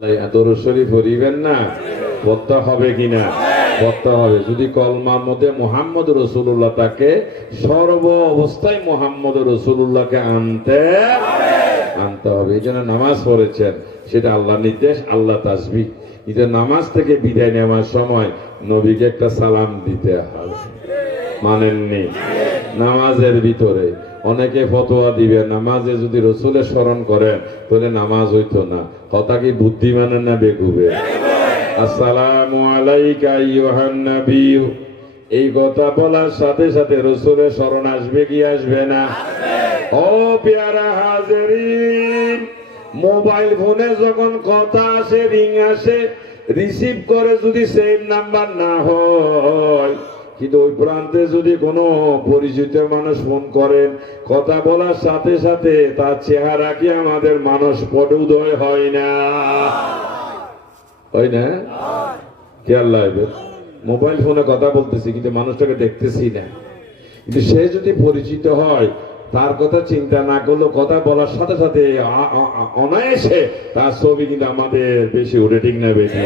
দরুদ শরীফ পড়িবেন না, পড়তে হবে কিনা? পড়তে হবে। যদি কলমার মধ্যে মুহাম্মদ রাসূলুল্লাহ তাকে সর্ব অবস্থায় মুহাম্মদ রাসূলুল্লাহকে আনতে হবে। এই জন্য নামাজ পড়েছেন, সেটা আল্লাহর নির্দেশ, আল্লাহ তাসবিহ। কিন্তু নামাজ থেকে বিদায় নেওয়ার সময় নবীকে একটা সালাম দিতে হবে। মানেননি? নামাজের ভিতরে অনেকে ফতোয়া দিবে নামাজে যদি রসুলের স্মরণ করেন তাহলে নামাজ হইতো না। কথা কি বুদ্ধিমানের না বেকুবে? আসসালামু আলাইকা আইয়ুহান নবী, এই কথা বলার সাথে সাথে রসুলের স্মরণ আসবে কি আসবে না? ও পেয়ারা হাজেরিন, মোবাইল ফোনে যখন কথা আসে, রিং আসে, রিসিভ করে যদি সেম নাম্বার না হয়, কিন্তু ওই প্রান্তে যদি কোনো পরিচিত মানুষ ফোন করেন, কথা বলার সাথে সাথে তার চেহারা কি আমাদের মানস পটে উদয় হয় না? হয় না? খেয়াল লাগবে। মোবাইল ফোনে কথা বলতেছি কিন্তু মানুষটাকে দেখতেছি না, কিন্তু সে যদি পরিচিত হয়, তার কথা চিন্তা না করলেও কথা বলার সাথে সাথে অনায়াসে তার ছবি কিন্তু আমাদের বেশি উঠে, ঠিক না বেশি?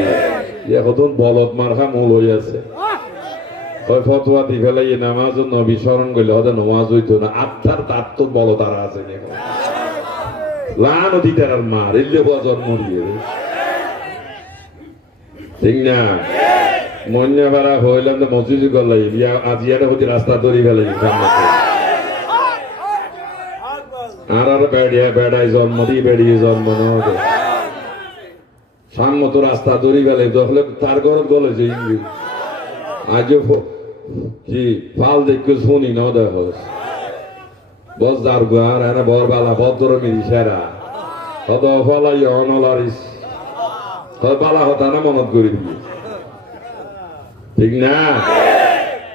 এখন বলদ মার্কা মূল হয়ে আছে। ফতোয়া দি ফেলাই নামাজ নবী স্মরণ করলে হয়তো নামাজ হইতো না। আত্মার তার তো বলো তারা আছে লান দিতার আর মার এলে হওয়া জন্ম দিয়ে, ঠিক না? মন্যা ভাড়া হইলাম তো মসজিদ করলাই আজিয়াটা হচ্ছে রাস্তা ধরি ফেলাই আর বেড়াই জন্ম দিয়ে বেড়িয়ে জন্ম নেওয়া সামতো রাস্তা ধরি ফেলাই হলে তার ঘর গলে যে আজও কি ফাল দেখে শুনি না দেখ বস যার গার এরা বরবালা ভদ্র মিরি সেরা হত ফলাই অনলারিস বালা হতা না মনত করি দিবি, ঠিক না?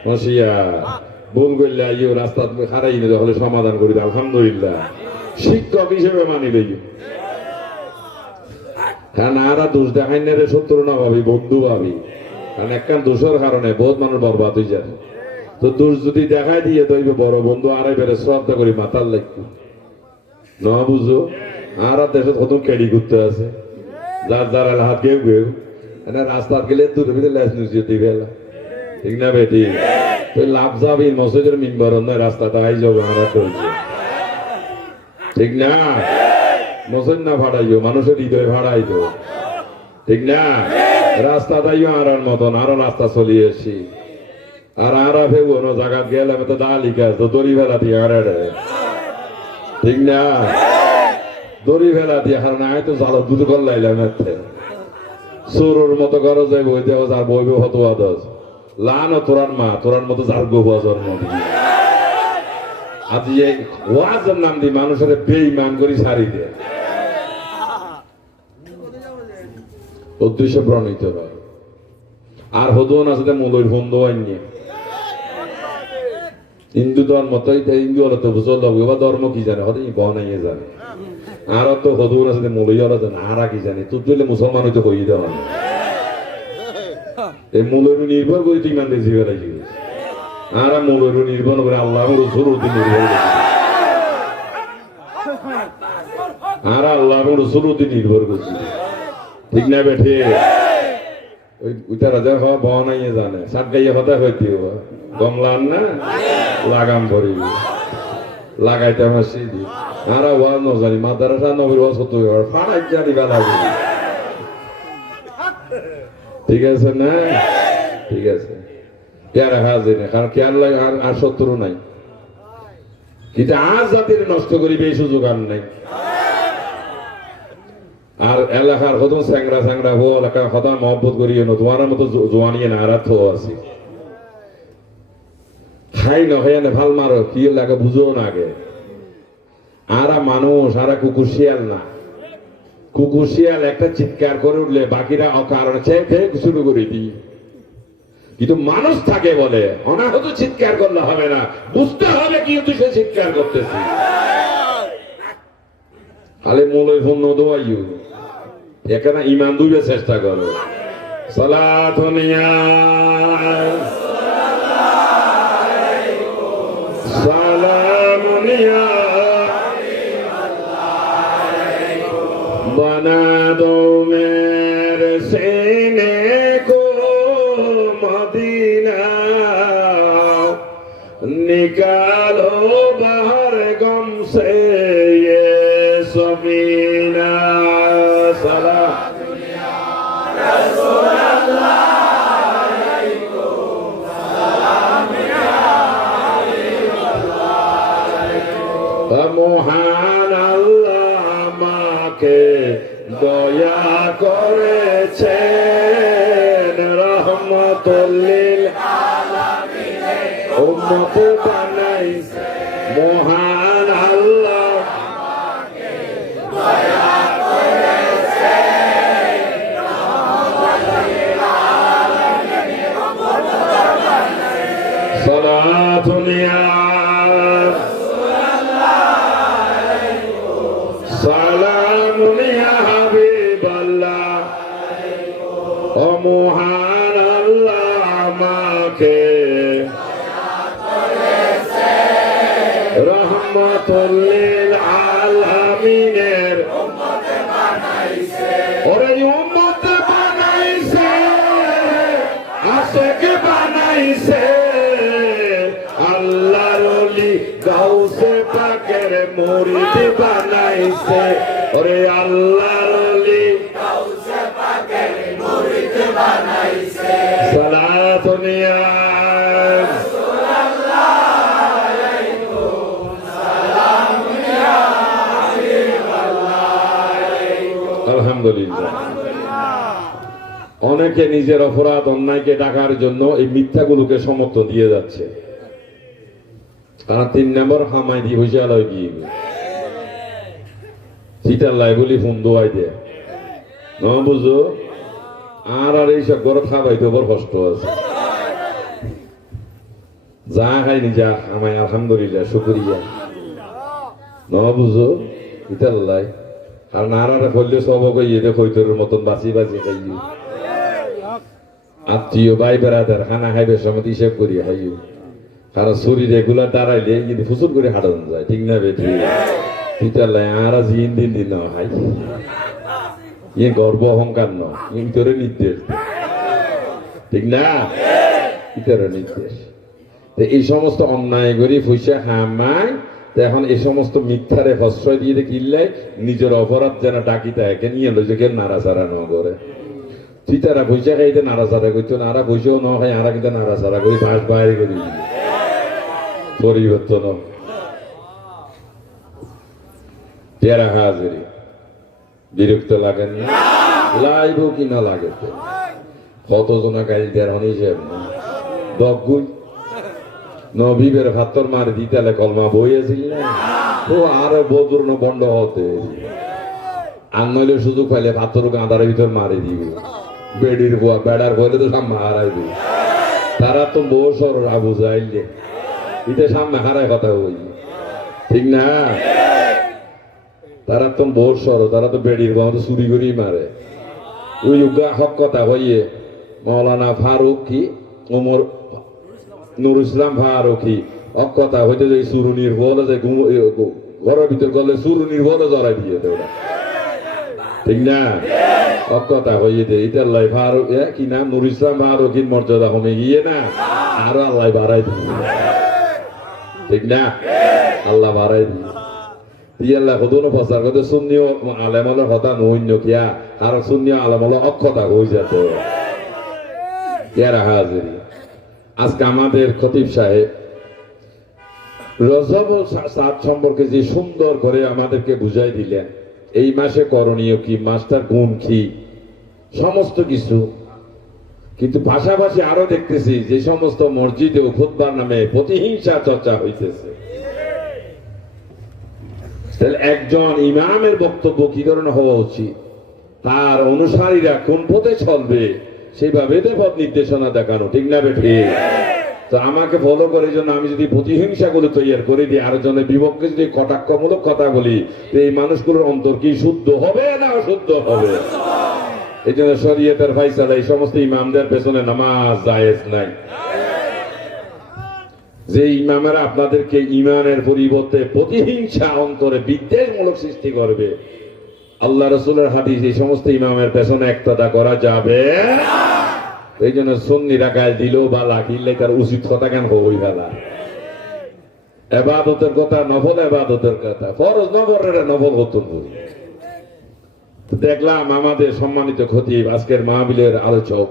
মসিয়া ভুল করলে আইও রাস্তা হারাই নিতে হলে সমাধান করি, আলহামদুলিল্লাহ শিক্ষক হিসেবে মানি লই। কারণ আরা দোষ দেখাই না রে, শত্রু না ভাবি, বন্ধু ভাবি। কারণ একখান দোষের কারণে বহুত মানুষ বরবাদ হয়ে যায়। তো দোষ যদি দেখাই দিয়ে তৈবে বড় বন্ধু আড়াই বেড়ে শ্রদ্ধা করি মাতার লাগতো না, বুঝো? আর দেশে কত কেডি করতে আছে, যার যার হাত কেউ কেউ রাস্তার গেলে দূরে ভিতরে লেস নিউজ দিবে, ঠিক না বেটি? তুই লাভ যাবি মসজিদের মিম্বর নয়, রাস্তাটা আই যাবো আমরা চলছে, ঠিক না? মসজিদ না ভাড়াইও, মানুষের হৃদয় ভাড়াই তো, ঠিক না? রাস্তাটাইও আর মতন আরো রাস্তা চলিয়েছি আর আরা ফেব অন্য জায়গা গেলাম তো দালি গাছ তো দড়ি ফেলা দিয়ে আর ঠিক না? দড়ি ফেলা দিয়ে হার না তো জাল দুধ করলাইলাম চোরের মতো করো যাই বই দেওয়া যার বইবে হতো আদস লান তোরার মা তোরার মতো যার গোয়া জন্ম দিয়ে আজ এই ওয়াজের নাম দিয়ে মানুষের বেঈমান করি ছাড়ি দেয়, উদ্দেশ্য প্রণীত হয়। আর হতো না সাথে মূলের বন্ধ হয়নি হিন্দু ধর্ম তো হিন্দু হলে তো বুঝল এবার ধর্ম কি জানে হতে বনাইয়ে জানে, আর তো হতো না সাথে মূলই হলে জানে আর কি জানে। তুই দিলে মুসলমান হইতে হয়ে দেওয়া এই মূলের নির্ভর করে তুই মান বেশি বেড়াই আর মূলের নির্ভর করে আল্লাহ রসুল নির্ভর আর আল্লাহ রসুল নির্ভর করছি, ঠিক না বেঠে? ওইটা রাজা হওয়া বনাইয়ে জানে সাত গাইয়ে হতা হইতে গমলান না লাগাম করি লাগাইতে আমার সিদি আর ওয়াজ ন জানি মাদারাসা নবীর ওয়াজ হতো ফাড়াই জানি বেলা, ঠিক আছে না? ঠিক আছে পেয়ারা হাজির না, কারণ খেয়াল লাগে আর শত্রু নাই, কিন্তু আজ জাতির নষ্ট করিবে এই সুযোগ আর নাই। আর এলাকার কত স্যাংরা স্যাংরা হো এলাকা কথা মহব্বত করিয়ে না তোমার মতো জোয়ানিয়ে না আর আছে খাই নখাই ভাল মারো কি লাগে বুঝো না আগে। আরা মানুষ আরা কুকুর শিয়াল না, কুকুর শিয়াল একটা চিৎকার করে উঠলে বাকিরা অকারণে শুরু করে দিই, কিন্তু মানুষ থাকে বলে অনাহত চিৎকার করলে হবে না, বুঝতে হবে কিন্তু সে চিৎকার করতেছে। খালি মূলের ফোন দোয়াইও এখানে ইমান দুইবে চেষ্টা করো। সালাতুনিয়া সালামুনিয়া बना दो मैं করেছেন রহমতুল লিল উম্মত বানাইছে মহান আল্লাহ সালাতুন ইয়া সালামুন ইয়া হাবিবাল্লাহ ও মহান আল্লাহ আমাকে রহমতুল লিল আলামিনের উম্মত বানাইছে ওরে উম্মত বানাইছে আশিক বানাইছে আল্লাহর ওলি গাউসে পাকের মুরিদ বানাইছে ওরে আল্লাহর ওলি গাউসে পাকের মুরিদ বানাইছে সালাতুন ইয়া আলহামদুলিল্লাহ। অনেকে নিজের অপরাধ অন্যায়কে ঢাকার জন্য এই মিথ্যাগুলোকে সমর্থন দিয়ে যাচ্ছে। তারা 3 নম্বর হামাই দিয়ে হয়েছে আলোয় গিয়ে চিটার লাই বলি ফোন দোয়াই দেয় ন বুঝো আর এইসব ঘর খাবাইতে বড় কষ্ট আছে। যা খাইনি যা আমায় আলহামদুলিল্লাহ শুকরিয়া ন বুঝো চিটার লাই আর নারাটা করলে সব কইয়ে খৈতরের মতন বাঁচি বাঁচি খাইও আত্মীয় ভাই বেড়াদার খানা খাইবে সময় হিসেব করি খাইও কারণ শরীর এগুলা দাঁড়াইলে কিন্তু ফুসুর করে হাঁটানো যায় ঠিক না বেটি পিতার লাই আর জিন দিন দিন হাই ইয়ে গর্ব অহংকার নয় ইতরে নির্দেশ ঠিক না ইতরে নির্দেশ এই সমস্ত অন্যায় করি পয়সা হামায় এখন এই সমস্ত মিথ্যারে প্রশ্রয় দিয়ে কিনলে নিজের অপরাধ যেন ডাকিতে একে নিয়ে এলো যে কেউ নাড়াচাড়া ন করে চিতারা পয়সা খাইতে নাড়াচাড়া করতো না আরা পয়সাও ন খাই আরা কিন্তু নাড়াচাড়া করি ভাস বাইরে করি পরিবর্তন পেয়ারা হাজারি বিরক্ত লাগেন না লাইব কি না লাগে কতজনা গাড়ি দেড় হিসেব না দগুল নবীবের ভাতর মারি দিতালে কলমা বইয়েছিল না তো আরো বদুর্ণ বন্ড হতে আর নইলে সুযোগ পাইলে ভাতর গাঁদার ভিতর মারি দিব বেডির বুয়া বেড়ার বলে তো সামনে হারাইবে তারা তো বউ সর আবু যাইলে ইতে সামনে হারায় কথা হই ঠিক না তারা তো বউ সর তারা তো বেডির বুয়া তো চুরি করেই মারে ওই হক কথা হইয়ে মৌলানা ফারুক কি ওমর নুর ইসলাম ফারুকি অকথা হইতে যে সুরুনির বলে যে ঘরের ভিতর গলে সুরুনির বলে জড়াই দিয়ে ওরা ঠিক না অকথা হইয়ে দে এটার লাই ফারুক কি নাম নুর ইসলাম ফারুকির মর্যাদা কমে গিয়ে না আরো আল্লাহ বাড়াই দিয়ে ঠিক না আল্লাহ বাড়াই দিয়ে আল্লাহ কদনো প্রচার করতে সুন্নিও আলেমালের কথা নৈন্য কিয়া আর সুন্নিও আলেমাল অক্ষতা হয়ে যেত ইয়ারা হাজিরি আজকে আমাদের খতিব সাহেব রজব সাত সম্পর্কে যে সুন্দর করে আমাদেরকে বুঝাই দিলেন এই মাসে করণীয় কি মাসটার গুণ কি সমস্ত কিছু কিন্তু পাশাপাশি আরো দেখতেছি যে সমস্ত মসজিদে ও খুতবার নামে প্রতিহিংসা চর্চা হইতেছে তাহলে একজন ইমামের বক্তব্য কি ধরনের হওয়া উচিত তার অনুসারীরা কোন পথে চলবে সেইভাবে পথ নির্দেশনা দেখানো ঠিক না বেঠি তো আমাকে ফলো করে জন্য আমি যদি প্রতিহিংসা গুলো তৈরি করে দিই আর জনের বিপক্ষে যদি কটাক্ষমূলক কথা বলি তো এই মানুষগুলোর অন্তর কি শুদ্ধ হবে না অশুদ্ধ হবে এই জন্য শরীয়তের ফায়সালা এই সমস্ত ইমামদের পেছনে নামাজ জায়েজ নাই যে ইমামেরা আপনাদেরকে ইমানের পরিবর্তে প্রতিহিংসা অন্তরে বিদ্বেষমূলক সৃষ্টি করবে আল্লাহ রাসূলের হাদিস এই সমস্ত ইমামের পেছনে একতাদা করা যাবে এই জন্য সুন্নিরা গাল দিল বা লাগিলে তার উচিত কথা কেন হই গেলা ইবাদতের কথা নফল ইবাদতের কথা ফরজ নফলের নফল হতো দেখলাম আমাদের সম্মানিত খতিব আজকের মাহফিলের আলোচক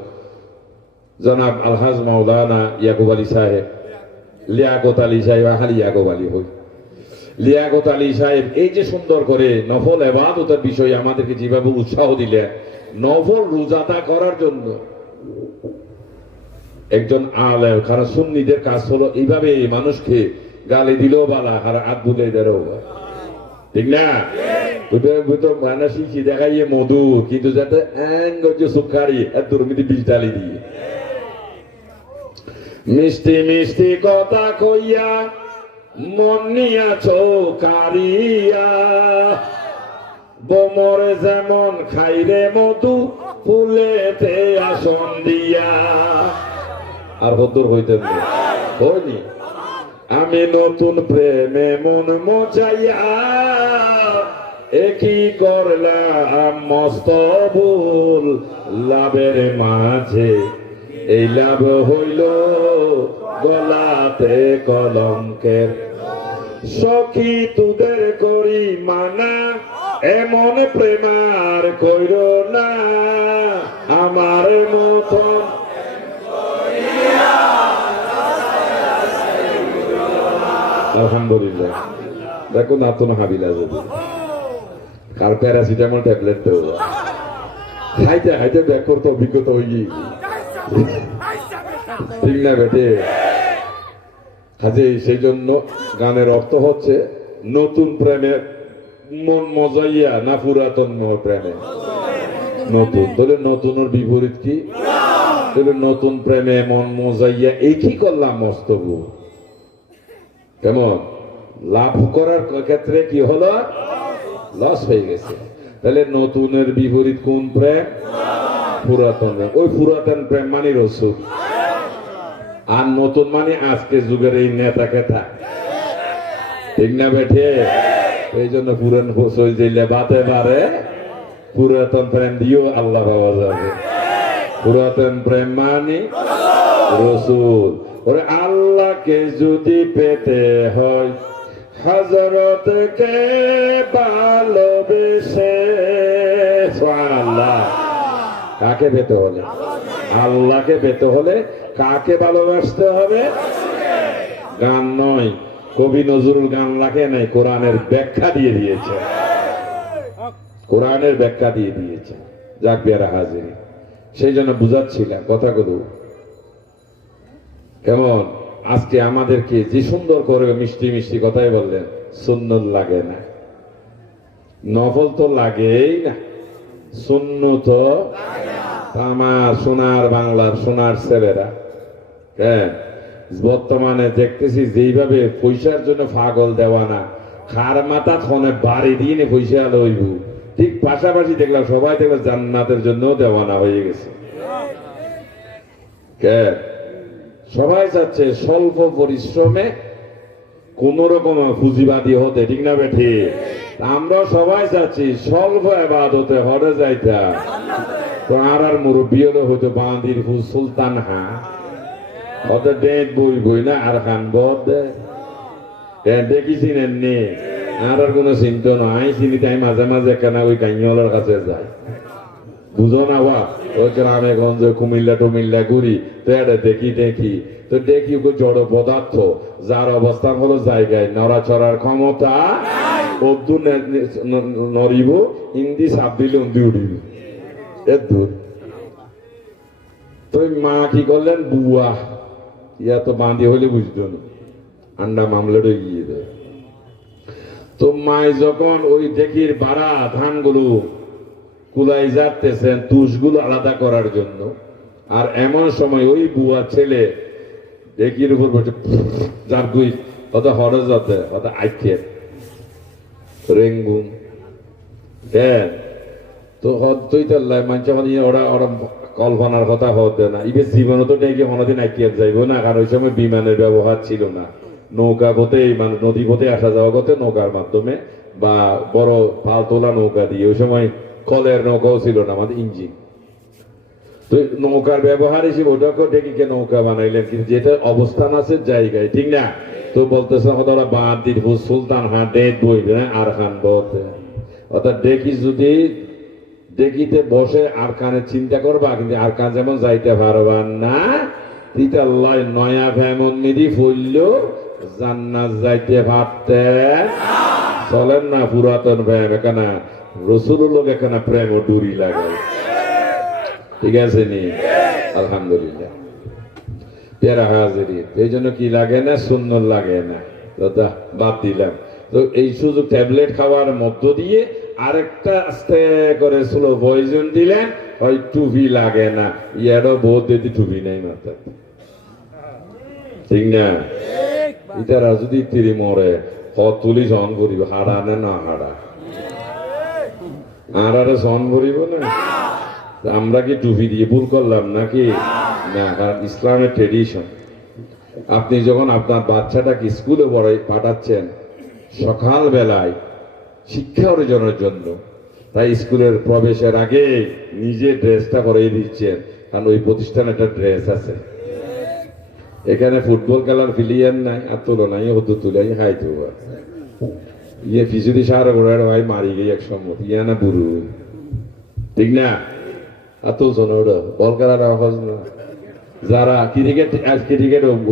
জনাব আলহাজ মাওলানা ইয়াকুব আলী সাহেব লিয়াকত আলী সাহেব আহালি ইয়াকুব আলী হই লিয়াকত আলী সাহেব এই যে সুন্দর করে নফল ইবাদতের বিষয়ে আমাদেরকে যেভাবে উৎসাহ দিলেন নফল রোজাটা করার জন্য। একজন আলেম, কারণ সুন্নিদের কাজ হলো এইভাবে মানুষকে গালি দিলেও বালা আর হাত বুলে দেরও, ঠিক না? মানে শিখি দেখাইয়ে মধু, কিন্তু যাতে সুখারি আর দুর্নীতি বীজ ডালি দিয়ে মিষ্টি মিষ্টি কথা কইয়া মন নিয়া চৌকারিয়া, বোমরে যেমন খাইরে মধু ফুলেতে আসন দিয়া। আর হদ্দুর হইতেন হয়নি। আমি নতুন প্রেমে মন মজাইয়া একই করলাম মস্ত ভুল, লাভের মাঝে এই লাভ হইল গলাতে কলঙ্কের। সখী তোদের করি মানা, এমন প্রেমার কইর না, আমার মতন আলহামদুলিল্লাহ। দেখো নাতুন হাবিলা যদি কার প্যারাসিটামল ট্যাবলেট দেবো, খাইতে খাইতে ব্যাক করতে অভিজ্ঞতা হয়ে গিয়ে, ঠিক না বেটে? কাজে সেই জন্য গানের অর্থ হচ্ছে নতুন প্রেমে মন মজাইয়া না পুরাতন প্রেমে নতুন। তাহলে নতুনের বিপরীত কি? তাহলে নতুন প্রেমে মন মজাইয়া একই করলাম মস্তবু। কেমন লাভ করার ক্ষেত্রে কি হলো? লস হয়ে গেছে। তাহলে নতুনের বিপরীত কোন প্রেম? পুরাতন প্রেম। ওই পুরাতন প্রেম মানে রসুল, আর নতুন মানে আজকে যুগের এই নেতা কেতা, ঠিক না বেঠে? এই জন্য পুরান ফসল দিলে বাতে পারে, পুরাতন প্রেম দিয়েও আল্লাহ পাওয়া যাবে। পুরাতন প্রেম মানে রসুল। ওরে আল্লাহকে যদি পেতে হয় হযরতকে ভালোবেসে, আল্লাহ কাকে পেতে হলে? আল্লাহকে পেতে হলে কাকে ভালোবাসতে হবে? গান নয়, কবি নজরুল গান লাগে নাই, কোরআনের ব্যাখ্যা দিয়ে দিয়েছে। কোরআনের ব্যাখ্যা দিয়ে দিয়েছে। যাক বিয়ারা হাজির, সেই জন্য বুঝাচ্ছিলাম কথাগুলো। কেমন আজকে আমাদেরকে যে সুন্দর করে মিষ্টি মিষ্টি কথাই বললেন, সুন্নত লাগে না, নফল তো লাগেই না, সুন্নত আমার সোনার বাংলার সোনার ছেলেরা হ্যাঁ বর্তমানে দেখতেছি যেইভাবে পয়সার জন্য পাগল দেওয়ানা, খার মাথা ফোনে বাড়ি দিয়ে পয়সা লইব, ঠিক পাশাপাশি দেখলাম সবাই দেখলাম জান্নাতের জন্য দেওয়ানা হয়ে গেছে। সবাই চাচ্ছে স্বল্প পরিশ্রমে কোন রকম পুঁজিবাদী হতে, ঠিক না বেঠি? আমরা সবাই চাচ্ছি স্বল্প ইবাদতে হরে যাইতা। তো আর মুরব্বী হলে হয়তো বাঁধির সুলতান হা হতে ডেট বই বই না আর খান বদ দেখিছি নেননি আর কোনো চিন্তা নয়। চিনি তাই মাঝে মাঝে কেনা ওই কাইয়ালার কাছে যায়, বুঝো না বা ওই গ্রামে গঞ্জে কুমিল্লা টুমিল্লা ঘুরি, তো এটা দেখি তো দেখি জড় পদার্থ যার অবস্থান হলো জায়গায় নড়াচড়ার ক্ষমতা, অব্দু নড়িব, ইন্দি সাপ দিলে উন্দি উঠিব, এর দূর। তো মা কি করলেন, বুয়া ইয়া তো বাঁধি হলে বুঝতো না, আন্ডা মামলাটা গিয়ে দেয়। তো মাই যখন ওই দেখির বাড়া ধানগুলো কুলাই যাচ্তেছেন তুষগুলো আলাদা করার জন্য, আর এমন সময় ওই বুয়া ছেলে দেখির উপর বসে যার গুই অত হরজ হতে অত আইকে রেঙ্গুম দেন। তো হতই তাল্লাই মানছে ওরা ওরা কল্পনার কথা হতে না, ইবে জীবনে তো ডেকে কোনোদিন আইকিয়ে যাইব না, কারণ ওই সময় বিমানের ব্যবহার ছিল না, নৌকা পথে মানে নদী পথে আসা যাওয়া করতে নৌকার মাধ্যমে বা বড় পাল তোলা নৌকা দিয়ে। ওই সময় কলের নৌকাও ছিল না, আমাদের ইঞ্জিন। তো নৌকার ব্যবহার হিসেবে ওটাকেও ডেকে নৌকা বানাইলেন, কিন্তু যেটা অবস্থান আছে জায়গায়, ঠিক না? তো বলতেছে ওরা বাঁধির সুলতান হা ডেট বইবে আর খান বলতে, অর্থাৎ দেখি যদি দেখিতে বসে আর কানে চিন্তা করবা, কিন্তু আর কান যেমন যাইতে পারবা না, তিতাল্লাই নয়া ভেমন নিধি ফইল জান্নাত যাইতে পারতে চলেন না। পুরাতন ভ্যাম এখানে রসুল লোক এখানে প্রেম ও ডুরি লাগায়, ঠিক আছে নি? আলহামদুলিল্লাহ। পেয়ারা হাজিরিন, এই জন্য কি লাগে না? সুন্নত লাগে না, দাদা বাদ দিলাম। তো এই শুধু ট্যাবলেট খাওয়ার মধ্য দিয়ে আরেকটা আস্তে করে স্লো পয়জন দিলেন, ওই টুপি লাগে না। ইয়ারও বহুত দিদি টুপি নেই মাথায়, ঠিক না? ইতারা যদি তিরি মরে তুলি সহন করিব, হাড়া না হাড়া আরে সহন করিব না। আমরা কি টুপি দিয়ে ভুল করলাম নাকি? না, কারণ ইসলামের ট্রেডিশন। আপনি যখন আপনার বাচ্চাটাকে স্কুলে পাঠাচ্ছেন সকাল বেলায় শিক্ষা অর্জনের জন্য, তাই স্কুলের প্রবেশের আগে নিজে ড্রেসটা করিয়ে দিচ্ছেন, কারণ ওই প্রতিষ্ঠানে একটা ড্রেস আছে। এখানে ফুটবল খেলার প্লেয়ার নাই, আর তুলো নাই, হতো তুলে খাইতে ইয়ে ফিসুদি সারা ঘোড়ার ভাই মারি গিয়ে এক সময় ইয়া না বুড়ু, ঠিক না? আর তুলছ না ওটা বল খেলার আওয়াজ না। যারা ক্রিকেট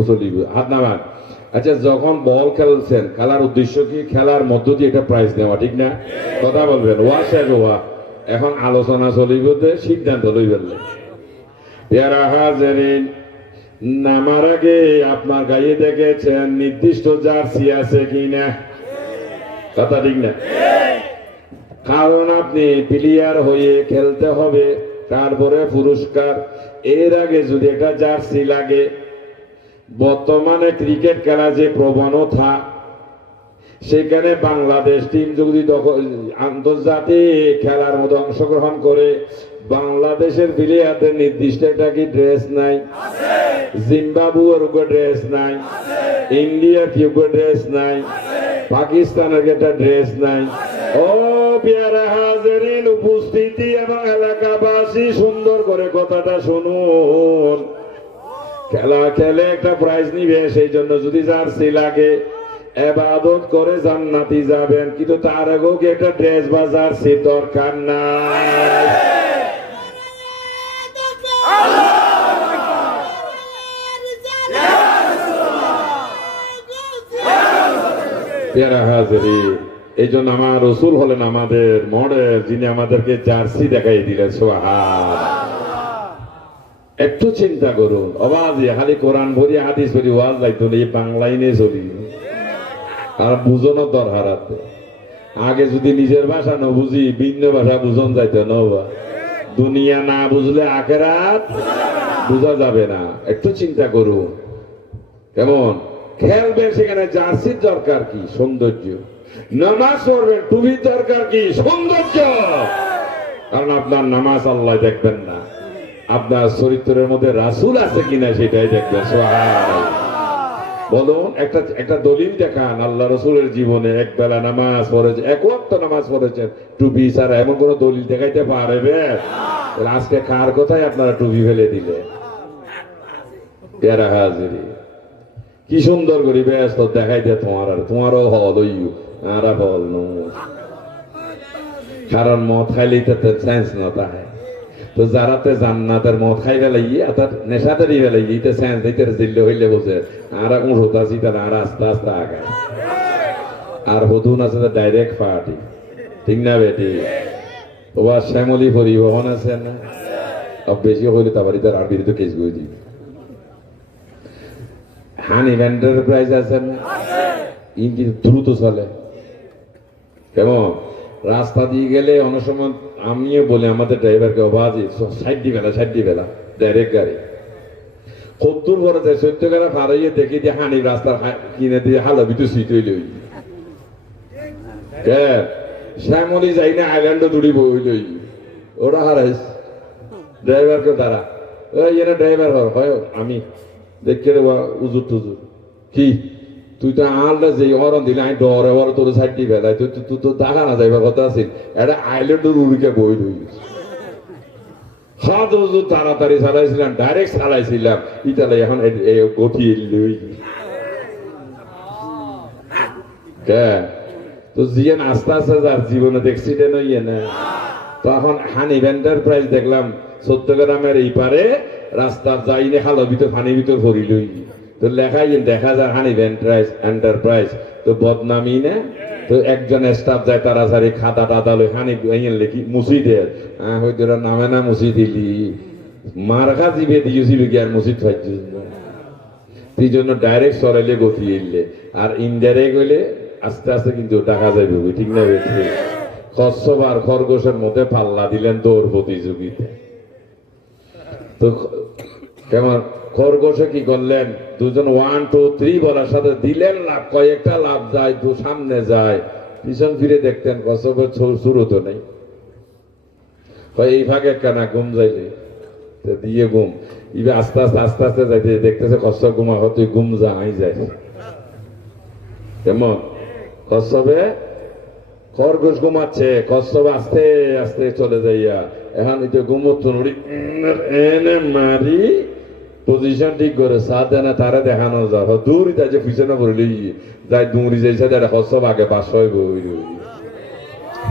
চলিব হাত নামান। আচ্ছা, যখন বল খেলছেন, খেলার উদ্দেশ্য কি? খেলার মধ্য দিয়ে একটা প্রাইজ নেওয়া, ঠিক না? কথা বলবেন, ওয়া শেষ হওয়া। এখন আলোচনা চলিব, সিদ্ধান্ত লইবেন। পেয়ারা হাজিরিন, নামার আগে আপনার গায়ে দেখেছেন নির্দিষ্ট জার্সি আছে কিনা? কথা ঠিক না? কারণ আপনি প্লেয়ার হয়ে খেলতে হবে, তারপরে পুরস্কার। এর আগে যদি একটা জার্সি লাগে, বর্তমানে ক্রিকেট খেলা যে প্রবণতা, সেখানে বাংলাদেশ টিম যদি আন্তর্জাতিক খেলার মধ্যে অংশগ্রহণ করে, বাংলাদেশের প্লেয়ারদের নির্দিষ্ট একটা কি ড্রেস নাই? জিম্বাবুয়ের উপর ড্রেস নাই, ইন্ডিয়ার কি উপর ড্রেস নাই, পাকিস্তানের একটা ড্রেস নাই। ও পেয়ারা হাজিরিন, উপস্থিতি এবং এলাকাবাসী, সুন্দর করে কথাটা শুনুন। খেলা খেলে একটা প্রাইজ নিবে, সেই জন্য যদি জার্সি লাগে, ইবাদত করে জান্নাতি যাবেন, কিন্তু তার আগেও কি একটা ড্রেস বা জার্সি দরকার নাই? পেয়ারা হাজিরিন, এই জন্য আমার রসুল হলেন আমাদের মডেল, যিনি আমাদেরকে জার্সি দেখাই দিলেন। সুবহানাল্লাহ। একটু চিন্তা করুন, অবাধে খালি কোরআন ভরি হাদিস ভরি ওয়াজ লাগতো না, এই বাংলায় নিয়ে চলি। আর বুঝানোর দরকার আছে। আগে যদি নিজের ভাষা না বুঝি, ভিন্ন ভাষা বুঝন যাইতো না। দুনিয়া না বুঝলে আখিরাত বুঝা যাবে না। একটু চিন্তা করুন, কেমন খেলবে, সেখানে জার্সির দরকার কি? সৌন্দর্য। নামাজ পড়বেন, টুপির দরকার কি? সৌন্দর্য। কারণ আপনার নামাজ আল্লাহ দেখবেন না, আপনার চরিত্রের মধ্যে রাসূল আছে কিনা সেটাই দেখবেন। সুবহানাল্লাহ। বলুন, একটা দলিল দেখান আল্লাহ রসুলের জীবনে এক বেলা নামাজ পড়েছে, এক ওয়াক্ত নামাজ পড়েছেন টুপি ছাড়া, এমন কোন দলিল দেখাইতে পারবে? আজকে কার কথায় আপনারা টুপি ফেলে দিলে? পেয়ারা হাজিরিন, কি সুন্দর করি ব্যস্ত দেখাই দে তোমারও হল আর হল নো। কারণ মদ খাইলেই তো সেন্স না তাহে, তো যারাতে জান্নাতের মদ খাই ফেলাই অর্থাৎ নেশাদারি ফেলাই ইতে সেন্স দিতে জিল্লে হইলে বোঝে। আর উঠোতা চিতা আর আস্তে আস্তে আগায়। আর হদুন আছে ডাইরেক্ট পার্টি, ঠিক না বেটি? তোমার শ্যামলী পরিবহন আছে না, বেশি হইলে তারপরে তার আর বিরুদ্ধে কেস করে দিবে। হানি এন্টারপ্রাইজ আছে না, ইঞ্জিন দ্রুত চলে। কেমন রাস্তা দিয়ে গেলে অনেক সময় আমিও বলি আমাদের ড্রাইভারকে, বাজি 60 বেলা ডাইরেক্ট গাড়ি কত্তর করে যায়, 14 গেলা পার হইয়ে দেখি যে হানি রাস্তার কিনে দিয়ে হালো ভিতর সিট হইল। শ্যামলি যাই না, আইল্যান্ডও দূরিব হইল। ওরা হারাইস ড্রাইভারকে তারা, ওই ড্রাইভার হয় আমি দেখে দেবা উজুর টুজুর কি তুই তো আনলে যে অরণ দিলে আমি ডরে ওর তোর 60 বেলায় তুই তো দেখা না যাইবার কথা আছিল। এটা আইল্যান্ডের উড়িকে বই রই হাত উজুর তাড়াতাড়ি চালাইছিলাম, ডাইরেক্ট চালাইছিলাম ইতালে। এখন গঠি তো জিয়ান আস্তে আস্তে যার জীবনে অ্যাক্সিডেন্ট হইয়ে না। তখন হানি এন্টারপ্রাইজ দেখলাম 14 গ্রামের এই পারে রাস্তার যাইনে খালো ভিতর পানির ভিতর ভরি লই, তো লেখাই দেখা যায় হানি এন্টারপ্রাইজ। তো বদনামি না, তো একজন স্টাফ যায় তাড়াতাড়ি খাতা টাতা লই হানি লিখি মুছি দে, হয়তো নামে না মুছি দিলি মার্কা জিবে দিয়েছিল কি আর মসজিদ ফাইজ এই জন্য ডাইরেক্ট সরাইলে গতি এলে আর ইনডাইরেক্ট হইলে আস্তে আস্তে কিন্তু টাকা যাবে ঠিক না বেশি কচ্ছপ আর খরগোশের মধ্যে পাল্লা দিলেন দৌড় প্রতিযোগিতা তো কেমন খরগোশে কি করলেন দুজন 1 2 3 বলার সাথে দিলেন লাভ কয়েকটা লাভ যায় তো সামনে যায় পিছন ফিরে দেখতেন কচ্ছপের শুরু তো নেই এই ভাগে কেনা ঘুম যাইলে দিয়ে ঘুম ইবে আস্তে আস্তে আস্তে আস্তে যাইতে দেখতেছে কচ্ছপ ঘুমা তুই ঘুম যা আই যায় কেমন কচ্ছপে খরগোশ ঘুমাচ্ছে কচ্ছপ আস্তে আস্তে চলে যাইয়া এখন এটা ঘুমোচ্ছ এনে মারি পজিশন ঠিক করে সাথ দেয় না তারা দেখানো যায় দূর তাই যে পিছনে পড়লে যাই দৌড়ি যাইছে তারা কচ্ছপ আগে 500 বই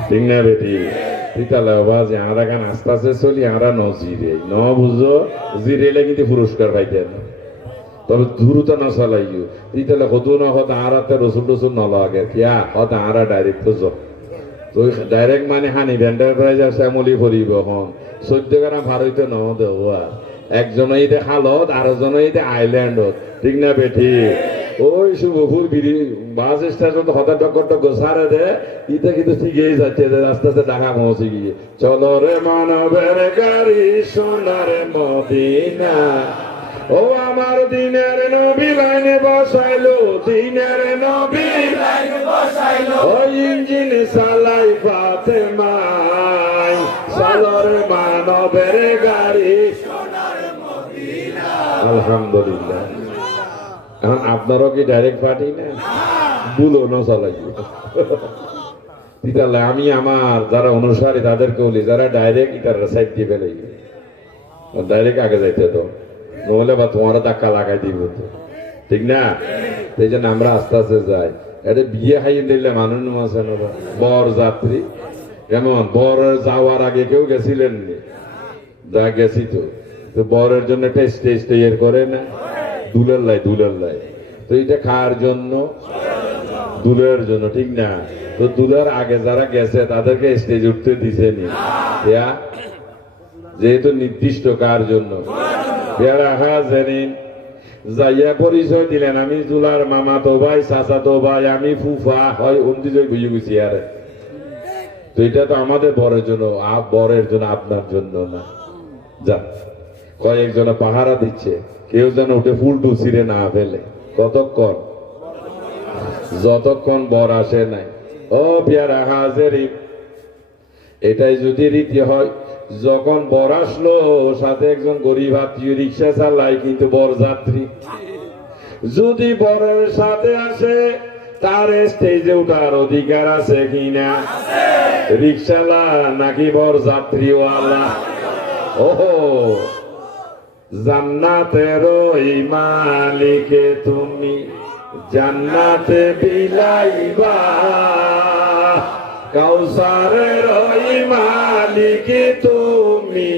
ঠিক না বেটি তিতালে বাজে আমরা গান আস্তে আস্তে চলি আমরা জিরে বুঝো জিরেলে কিন্তু পুরস্কার পাইতেন তবে দ্রুত না চালাইও তিতালে কত না হত আরাতে রসুন টসুন নলাগে কিয়া হত আরা ডাইরেক্ট তো ডাইরেক্ট মানে হানি ভেন্ডার প্রাইজ আছে এমলি পড়িব হন 14 গ্রাম ভারতে ন দেওয়া একজনে ইতে খালত আরেকজনে ইতে আইল্যান্ডত ঠিক না বেটি ওই শুভপুর বিড়ি বাস স্টেশন হঠাৎ টক্কর সারে দে ইতে কিন্তু ঠিকই যাচ্ছে আস্তে আস্তে ঢাকা পৌঁছে গিয়ে চলো রে মানবের গাড়ি সোনার মদিনা ও আমার দিনের নবী লাইনে বসাইলো দিনের নবী লাইনে বসাইলো ওই ইঞ্জিন চালাই ফাতেমাই চলো রে মানবের গাড়ি সোনার মদিনা আলহামদুলিল্লাহ এখন আপনারও কি ডাইরেক্ট পার্টি না বুলো না চালাই তাহলে আমি আমার যারা অনুসারী তাদেরকে বলি যারা ডাইরেক্ট ইটার সাইড দিয়ে ফেলে ডাইরেক্ট আগে যাইতে তো নহলে বা তোমার ধাক্কা লাগাই দিব ঠিক না সেই জন্য আমরা আস্তে আস্তে যাই এটা বিয়ে খাইয়ে দিলে মানুষ আছে না বর যাত্রী কেমন বর যাওয়ার আগে কেউ গেছিলেন যা গেছি তো বরের জন্য টেস্ট ইয়ে করে না দুলের লাই তো এটা খাওয়ার জন্য দুলের জন্য ঠিক না তো দুলের আগে যারা গেছে তাদেরকে স্টেজ উঠতে দিছে নি যেহেতু নির্দিষ্ট কার জন্য যাইয়া পরিচয় দিলেন আমি দুলার মামা তো ভাই চাচা তো ভাই আমি ফুফা হয় অন্তি জয় বুঝে গেছি আরে তো এটা তো আমাদের বরের জন্য বরের জন্য আপনার জন্য না যা কয়েকজন পাহারা দিচ্ছে কেউ যেন উঠে ফুল টুসিরে না ফেলে কতক্ষণ যতক্ষণ বর আসে নাই ও পেয়ারা হাজেরি এটাই যদি রীতি হয় যখন বর আসলো সাথে একজন গরিব আত্মীয় রিক্সা চালায় কিন্তু বর যাত্রী যদি বরের সাথে আসে তার স্টেজে উঠার অধিকার আছে কিনা রিক্সালা নাকি বর যাত্রীওয়ালা ওহো জান্নাতের ওই মালিকে তুমি জান্নাতে বিলাইবা কাউসারের ওই মালিকে তুমি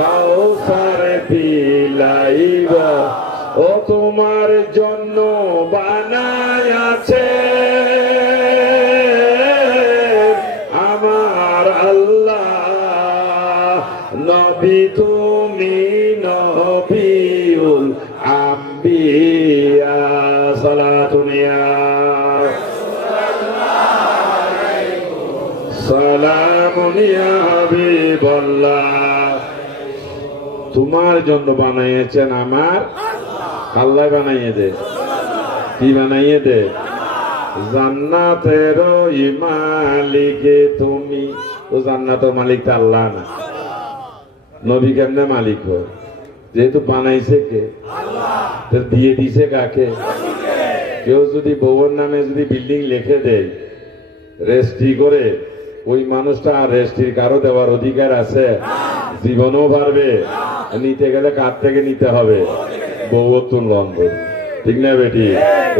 কাউসারে বিলাইবা ও তোমার জন্য বানায় আছে আমার আল্লাহ নবী তুমি নবীউল আম্বিয়া সালাতুনিয়া সালামুনিয়া হাবিবাল্লাহ তোমার জন্য বানাইয়েছেন আমার আল্লাহ বানাইয়ে দে কি বানাইয়ে দে জান্নাতের মালিকে তুমি তো জান্নাতের মালিক তো আল্লাহ না নবী কেমনে মালিক হয় যেহেতু বানাইছে কে দিয়ে দিছে কাকে কেউ যদি বউর নামে যদি বিল্ডিং লিখে দেয় রেজিস্ট্রি করে ওই মানুষটা আর রেজিস্ট্রির কারো দেওয়ার অধিকার আছে জীবনও পারবে নিতে গেলে কার থেকে নিতে হবে বউর তো লন্ডন ঠিক না বেটি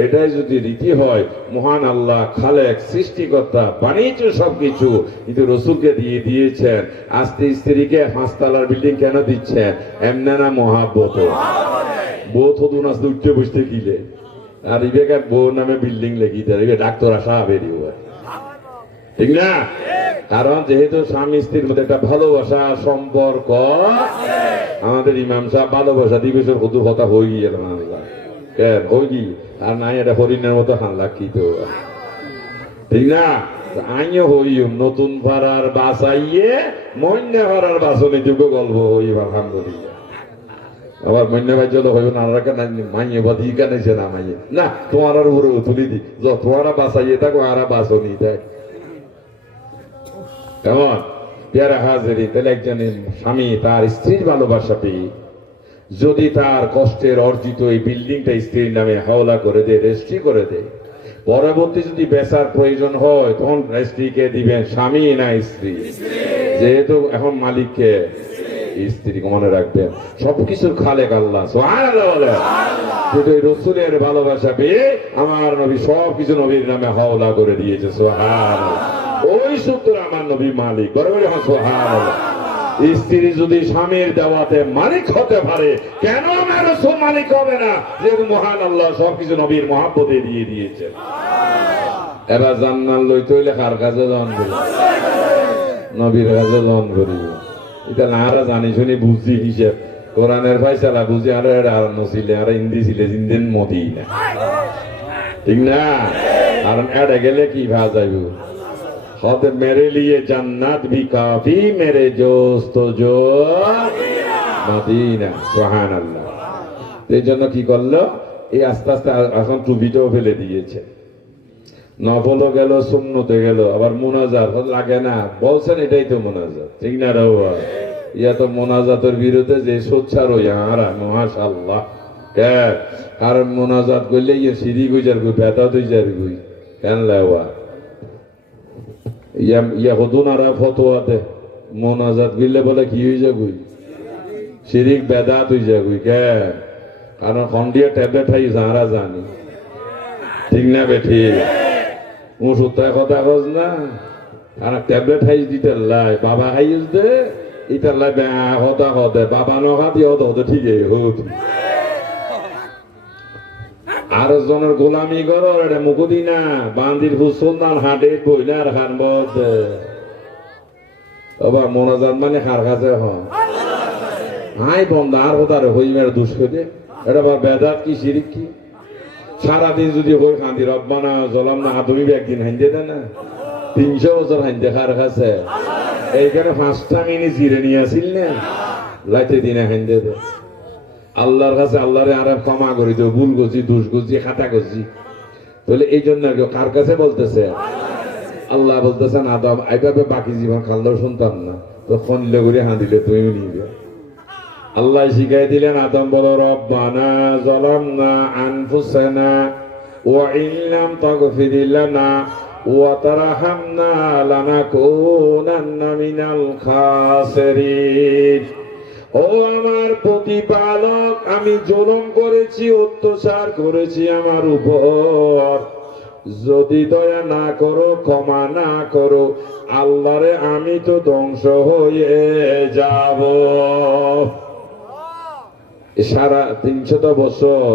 এটাই যদি রীতি হয় মহান আল্লাহ খালেক সৃষ্টিকর্তা বানিয়েছে সবকিছু কিন্তু রসুলকে দিয়ে দিয়েছেন আস্তে স্ত্রীকে 5 তলার বিল্ডিং কেন দিচ্ছেন এমনি না মহাব্বত বউ তো নাচতে উঠতে বসতে দিলে আর ইবেকার বউ নামে বিল্ডিং লেগে দেয় ডাক্তার আসা বেরিয়ে ঠিক না কারণ যেহেতু স্বামী স্ত্রীর মধ্যে একটা ভালোবাসা সম্পর্ক আমাদের ইমাম সাহেব ভালোবাসা দিবসের হুজুর কথা হয়ে গিয়ে কেন হয়ে গি আর নাই এটা হরিণের মতো হাল্লা কি তো ঠিক না আইও হইও নতুন ভাড়ার বাসাইয়ে মন্যা ভাড়ার বাসনে যোগ্য গল্প হইব আলহামদুলিল্লাহ আবার মন্যা ভাই যত হইব না মাইয়ে বাদি কানাইছে না মাইয়ে না তোমার উপরে তুলি দি তোমারা বাসাইয়ে থাকো আর বাসনি থাক কেমন পেয়ারা হাজারি তাহলে একজনের স্বামী তার স্ত্রীর ভালোবাসা পেয়ে যদি তার কষ্টের অর্জিত এই বিল্ডিংটা স্ত্রীর নামে হাওলা করে দেয় রেজিস্ট্রি করে দেয় পরবর্তী যদি বেচার প্রয়োজন হয় তখন স্ত্রীকে দিবেন স্বামী না স্ত্রী যেহেতু এখন মালিককে স্ত্রী মনে রাখবেন সবকিছুর খালেক আল্লাহ সুবহানাল্লাহ বলে কিন্তু এই রসুলের ভালোবাসা পেয়ে আমার নবী সবকিছু নবীর নামে হাওলা করে দিয়েছে সুবহানাল্লাহ ওই সূত্র আমার নবী মালিক গর্বে সুবহানাল্লাহ স্ত্রী যদি স্বামীর দেওয়াতে মালিক হতে পারে কেন আমার রসুল মালিক হবে না যেহেতু মহান আল্লাহ সবকিছু নবীর মহাব্বতে দিয়ে দিয়েছে এরা জান্নাত লইতে হইলে কার কাছে জন করি নবীর কাছে জন করি এটা না আর জানি শুনি বুঝছি হিসেব কোরআনের ফায়সালা বুঝি আর আর নছিলে আর হিন্দি ছিলে জিন্দেন মদি না ঠিক না আর এড়ে গেলে কি ভা যাইব खुद मेरे लिए जन्नत भी काफी मेरे दोस्त जो মদিনা সুবহানাল্লাহ এই জন্য কি করলো এই আস্তে আস্তে এখন টুপিটাও ফেলে দিয়েছে নফলও গেল সুন্নতে গেল আবার মুনাজাত লাগে না বলছেন এটাই তো মুনাজাত ঠিক না রে বাবা ইয়া তো মুনাজাতের বিরুদ্ধে যে সোচ্চার হই আর মাশাআল্লাহ কে আর মুনাজাত করলে ইয়ে সিঁড়ি গুজার গই ব্যথা দুই যার গই কেন লাওয়া ইয়া হদুনারা ফতোয়াতে মোনাজাত গিলে বলে কি হয়ে যাগুই শিরিক বেদাত হয়ে যাগুই কে কারণ খন্ডিয়া ট্যাবলেট খাই যারা জানি ঠিক না বেঠি ওষুধটাই কথা কস না আর ট্যাবলেট খাই দিতে লাই বাবা খাইস দে ইটার লাই হতা হতে বাবা নখা দিয়ে হতে হতে ঠিকই হোক আর জনের গোলামি করো এটা মুকুদি না বান্দির সুলতান হাটে বইলার খান বলতে বাবা মোনাজাত মানে খার কাছে হয় হাই বন্ধ আর হতারে হইমের দুষ করে এটা বা বেদাত কি শিরিক কি সারাদিন যদি হই খান্দি রব্বানা জলাম না তুমি একদিন হাইন্দে দেয় না 300 বছর হাইন্দে খার কাছে এইখানে 5টা মিনিট জিরে নিয়ে আসিল না লাইতে দিনে হাইন্দে দে আল্লাহর কাছে আল্লাহরে আর ক্ষমা করি দেব ভুল করছি দোষ করছি খাতা করছি তাহলে এই জন্য কার কাছে বলতেছে আল্লাহ বলতেছেন আদম এইভাবে বাকি জীবন খাললেও শুনতাম না তো ফোনলে করে হাঁ দিলে তুমি নিবে আল্লাহ শিখাই দিলেন আদম বলো রব্বানা যালামনা আনফুসানা ওয়া ইন লাম তাগফির লানা ওয়া তারহামনা লানাকুনান্না মিনাল খাসিরিন ও আমার প্রতিপালক আমি জুলুম করেছি অত্যাচার করেছি আমার উপর যদি দয়া না করো ক্ষমা না করো আল্লাহরে আমি তো ধ্বংস হয়ে যাব সারা 300 বছর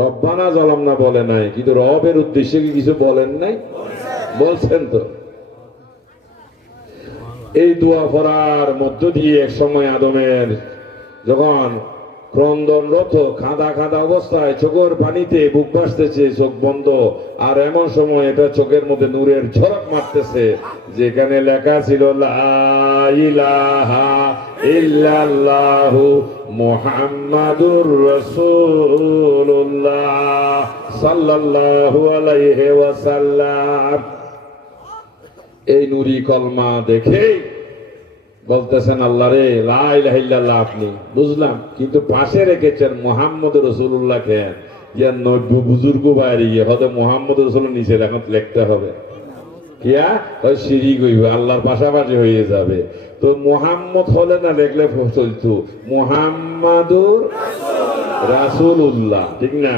রব্বানা যালামনা বলে নাই কিন্তু রবের উদ্দেশ্যে কি কিছু বলেন নাই বলছেন তো এই দোয়া পড়ার মধ্য দিয়ে এক সময় আদমের যখন ক্রন্দনরত খাদা খাদা অবস্থায় চোখের পানিতে বুক ভাসতেছে চোখ বন্ধ আর এমন সময় এটা চোখের মধ্যে নূরের ঝলক মারতেছে যেখানে লেখা ছিল লা ইলাহা ইল্লাল্লাহু মুহাম্মাদুর রাসূলুল্লাহ সাল্লাল্লাহু আলাইহি ওয়াসাল্লাম এই নুরি কলমা দেখে বলতেছেন আল্লাহ রে লা ইলাহা ইল্লাল্লাহ আপনি বুঝলাম কিন্তু পাশে রেখেছেন মুহাম্মদ রাসূলুল্লাহকে ইয়া নব্য বুজুর্গ বাইরে হয়তো মুহাম্মদ রাসূল নিচে এখন লিখতে হবে কিয়া ওই শিরিক হইবে আল্লাহর পাশাপাশি হয়ে যাবে তো মুহাম্মদ হলে না লিখলে চলতো মুহাম্মাদুর রাসূলুল্লাহ ঠিক না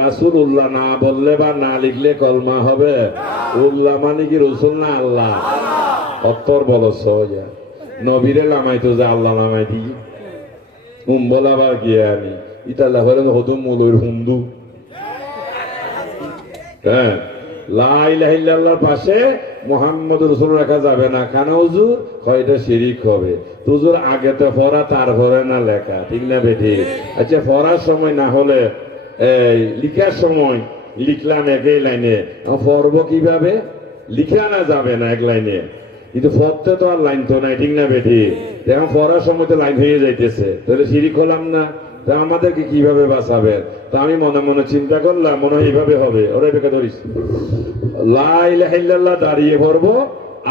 রাসূলুল্লাহ না বললে বা না লিখলে কলমা হবে উল্লাহ মানে কি রসুল না আল্লাহ অত্তর বলছ নবীরে লামাই তো যে আল্লাহ নামাই দি বলাবার গিয়ে আমি ইতাল্লাহ হলে হদুম মুলুর হুন্দু হ্যাঁ লা ইলাহা ইল্লাল্লাহর পাশে মুহাম্মদ রাসূল রাখা যাবে না কেন হুজুর হয় এটা শিরিক হবে তুজুর আগে তো পড়া তারপরে না লেখা, ঠিক না বেঠি? আচ্ছা, পড়ার সময় না হলে এই লিখার সময় লিখলাম একই লাইনে, পড়বো কিভাবে? লিখা না যাবে না এক লাইনে, কিন্তু পড়তে তো আর লাইন তো নাই, ঠিক না বেঠি? এখন পড়ার সময় তো লাইন হয়ে যাইতেছে, তাহলে শিরিক হলাম না? তা আমাদেরকে কিভাবে বাঁচাবেন? তা আমি মনে মনে চিন্তা করলাম, মনে হয় এইভাবে হবে। ওরা এটাকে ধরিস, লা ইলাহা ইল্লাল্লাহ দাঁড়িয়ে পড়বো,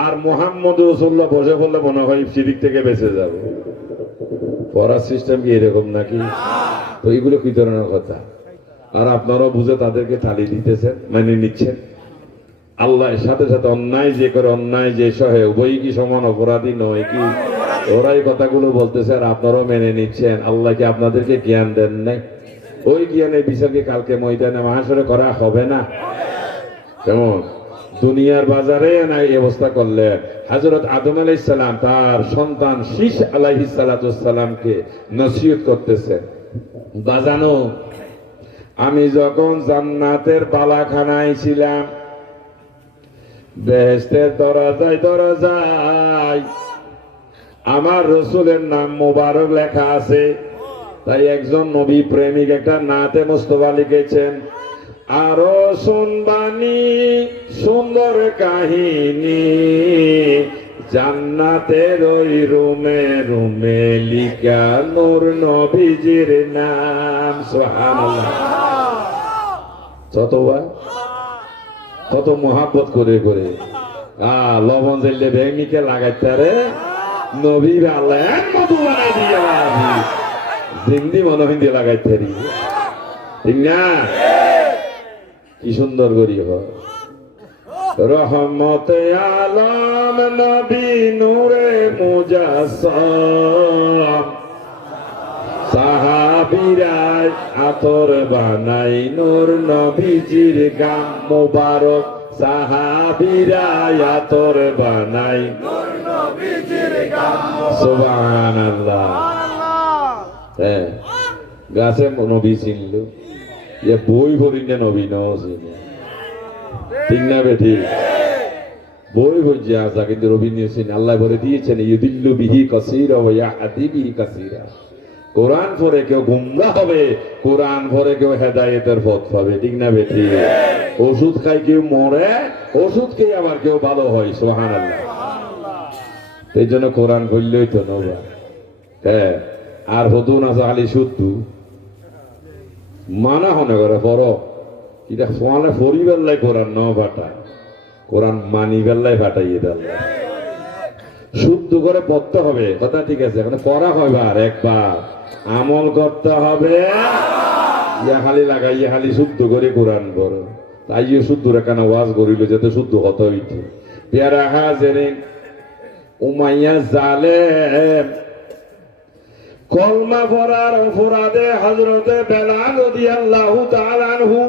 আর মুহাম্মদ রাসূলুল্লাহ বসে পড়লে মনে হয় শিরিক থেকে বেঁচে যাবো। পড়ার সিস্টেম কি এরকম নাকি? তো এইগুলো কি ধরনের কথা? আর আপনারাও বুঝে তাদেরকে তালি দিতেছেন, মানে নিচ্ছেন। আল্লাহর সাথে সাথে অন্যায় যে করে, অন্যায় যে সহে, উভয়ই কি সমান অপরাধী নয় কি? ওরাই কথাগুলো বলতেছে আর আপনারাও মেনে নিচ্ছেন। আল্লাহ কি আপনাদেরকে জ্ঞান দেন নাই? ওই জ্ঞানের বিচারকে কালকে ময়দানে মাহশরে করা হবে না? কেমন দুনিয়ার বাজারে না এই অবস্থা করলে? হযরত আদম আলাইহিস সালাম তার সন্তান শীশ আলাইহিস সালামকে নসিহত করতেছে, বাজানো, আমি যখন জান্নাতের বালাখানায় ছিলাম, বেহেশতের দরজায় দরজায় আমার রাসূলের নাম মোবারক লেখা আছে। তাই একজন নবী প্রেমিক একটা নাতে মুস্তাফা লিখেছেন, আরো শুনবানি সুন্দর কাহিনী, জান্নাতের ওই রুমে রুমে লিখা নূর নবীজির নাম। সুবহানাল্লাহ। কত মোহাব্বত করে করে লবণ জেলে ভেঙিকে লাগাইতারে নবী আল্লাহ মধু বানাই দিয়ে জিন্দি মনোহিন্দি লাগাইতারি, ঠিক না? কি সুন্দর করি হয় রহমতে আলম নবী নূরে মুজাসসাম, সাহাবীরাই আতর বানাই নূর নবীজির গাম মোবারক, সাহাবীরাই আতর বানাই নূর নবীজির গাম। সুবহানাল্লাহ। হ্যাঁ, গাছে নবী চিনল, বই ভরি না নবী চিনি, ঠিক না বেঠি? বই ভরছে আসা, কিন্তু রবি নিয়ে চিনি। আল্লাহ বলে দিয়েছেন ইউদিল্লু বিহি কাসীরা ওয়া ইয়াহদি বিহি কাসীরা। কোরআন পড়ে কেউ গুমরাহ হবে, কোরআন পড়ে কেউ হেদায়েতের পথ পাবে, ঠিক না বেঠি? ওষুধ খাই কেউ মরে, ওষুধ খেয়ে আবার কেউ ভালো হয়। সুবহানাল্লাহ। এই জন্য কোরআন পড়লেই তো নবা। হ্যাঁ, আর হতো না খালি শুদ্ধ মানা হনে করে পড়ো, এটা সোয়ালে ফরি বেল্লাই কোরআন ন ফাটা, কোরআন মানি বেল্লাই ফাটাইয়ে দেয়। শুদ্ধ করে পড়তে হবে, কথা ঠিক আছে, মানে পড়া হবে আর একবার আমল করতে হবে। ইয়া খালি লাগাই ইয়া খালি শুদ্ধ করে কোরআন পড়ো, তাই শুদ্ধ রেখানা ওয়াজ করিল যাতে শুদ্ধ হতে হইতে। পেয়ারা হাজেরিন, উমাইয়া জালেম কলমা পড়ার অপরাধে হযরতে বেলাল রাদিয়াল্লাহু তাআলা আনহু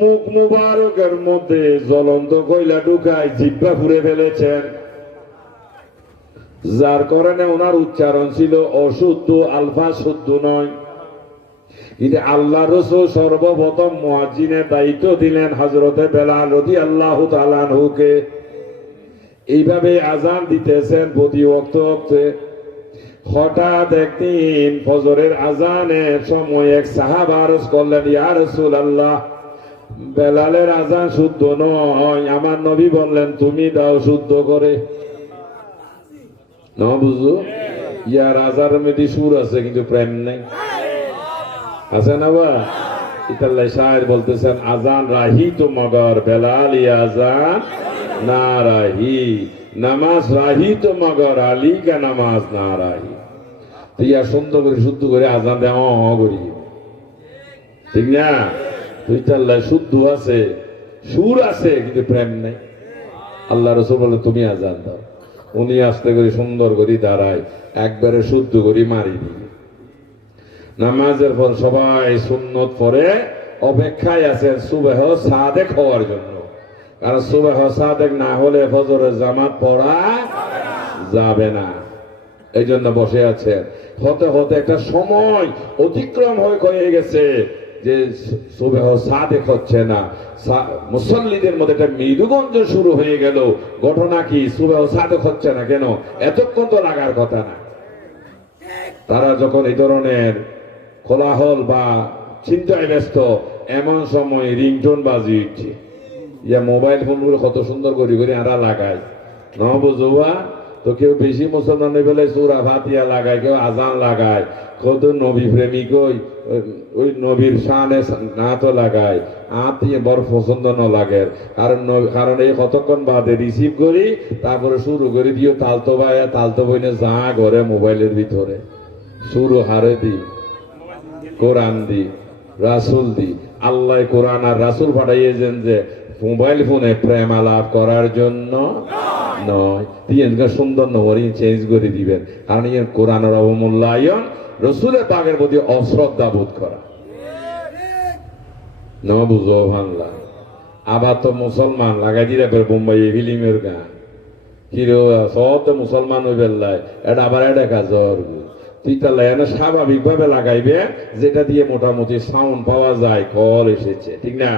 মুখ মুবারকের মধ্যে জ্বলন্ত কয়লা ঢুকায় জিহ্বা পুড়ে ফেলেছেন, যার কারণে ওনার উচ্চারণ ছিল অশুদ্ধ, আলফা শুদ্ধ নয়। কিন্তু আল্লাহ রাসূল সর্বপ্রথম মুয়াজ্জিনের দায়িত্ব দিলেন হযরতে বেলাল রাদিয়াল্লাহু তাআলা আনহুকে। এইভাবে আযান দিতেছেন প্রতি ওয়াক্তে। হঠাৎ একদিন ফজরের আজানের সময় এক সাহাবা আরজ করলেন, ইয়া রাসূলুল্লাহ, বেলালের আজান শুদ্ধ নয়। আমার নবী বললেন, তুমি দাও শুদ্ধ করে। না বুঝো, ইয়ার আজার মধ্যে সুর আছে কিন্তু প্রেম নাই, আছে না? বা ইতাল্লাই শায়ের বলতেছেন, আজান রাহি তো মগর বেলাল আজান না রাহি, নামাজ রাহি তো মগর আলী কা নামাজ না রাহি। তো ইয়া সুন্দর করে শুদ্ধ করে আজান দেওয়া করি, ঠিক না? তুই তাল্লাই শুদ্ধ আছে, সুর আছে কিন্তু প্রেম নাই। আল্লাহ রাসূল বলে, তুমি আজান দাও। উনি আস্তে করে সুন্দর করে দাঁড়ায়, একবারে শুদ্ধ করে মারি দিয়ে নামাজের পর সবাই সুন্নত পরে অপেক্ষায় আছে সুবহ সাদেক হওয়ার জন্য। কারণ সুবহ সাদেক না হলে ফজরের জামাত পড়া যাবে না, এই জন্য বসে আছে। হতে হতে একটা সময় অতিক্রম হয়ে গেছে, যে সুবহ সাদেক হচ্ছে না, মুসল্লিদের মধ্যে একটা মৃদুগঞ্জ শুরু হয়ে গেল। ঘটনা কি? সুবহ সাদেক হচ্ছে না কেন? এতক্ষণ তো লাগার কথা না। তারা যখন এই ধরনের কোলাহল বা চিন্তায় ব্যস্ত, এমন সময় রিংটোন বাজিয়ে উঠছে। ইয়া মোবাইল ফোনগুলো কত সুন্দর করে করে আরা লাগায় না বুঝুয়া। তো কেউ বেশি মুসলমানের বেলায় সূরা ফাতিহা লাগায়, কেউ আজান লাগায়, কত নবী প্রেমিক ওই নবীর শানে নাত লাগায়। আতিয়ে বড় পছন্দ ন লাগে, কারণ এই কতক্ষণ বাদে রিসিভ করি, তারপরে শুরু করে দিও তালতো ভাই তালতো বইনে যা ঘরে মোবাইলের ভিতরে শুরু হারে দি কোরআন দি রাসূল দি। আল্লাহ কোরআন আর রাসূল পাঠাইয়েছেন যে মোবাইল ফোনে প্রেম আলাপ করার জন্য নয়। তিনটা সুন্দর নম্বরই চেঞ্জ করে দিবেন, কারণ ইয়ে কোরআনের অবমূল্যায়ন, রসুলের পাকের প্রতি অশ্রদ্ধা বোধ করা। ন বুঝো বাংলা। আবার তো মুসলমান লাগাই দিলে বোম্বাই ফিল্মের গান হিরো সব তো মুসলমান হয়ে বেল্লায়, এটা আবার এটা কাজ স্বাভাবিক ভাবে লাগাইবে, যেটা দিয়ে মোটামুটি সাউন্ড পাওয়া যায়, কল এসেছে, ঠিক না?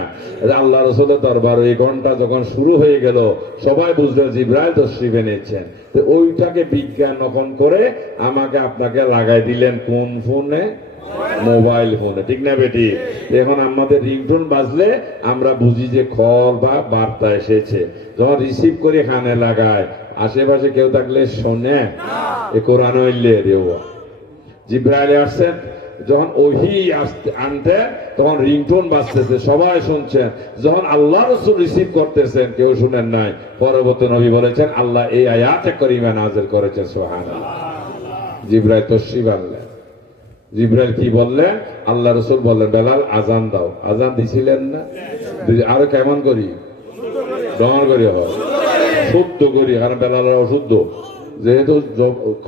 আল্লাহ রসুলের দরবার ওই ঘন্টা যখন শুরু হয়ে গেল, সবাই বুঝলো জিবরাইল তশরিফ এনেছেন। ওইটাকে বিজ্ঞান নকল করে আমাকে আপনাকে লাগাই দিলেন কোন ফোনে? মোবাইল ফোনে, ঠিক না বেটি? এখন আমাদের রিংটোন বাজলে আমরা বুঝি যে কল বা বার্তা এসেছে। যখন রিসিভ করে কানে লাগায়, আশেপাশে কেউ থাকলে শোনে? এ কোরআন হইলে দেব জিবরাইল আসছেন, যখন ওহি আনতে তখন রিংটোন বাজতেছে, সবাই শুনছেন। যখন আল্লাহ রাসূল রিসিভ করতেছেন, কেউ শুনেন নাই। পরবর্তী নবী বলেছেন আল্লাহ এই আয়াতে কারিমা নাযিল করেছেন, সুবহানাল্লাহ। জিবরাইল তশরিফ আনলেন। জিবরাইল কি বললেন? আল্লাহ রাসূল বললেন বেলাল আজান দাও। আজান দিছিলেন না? আর কেমন করি? ডর করি হয়, শুদ্ধ করি, কারণ বেলাল অশুদ্ধ, যেহেতু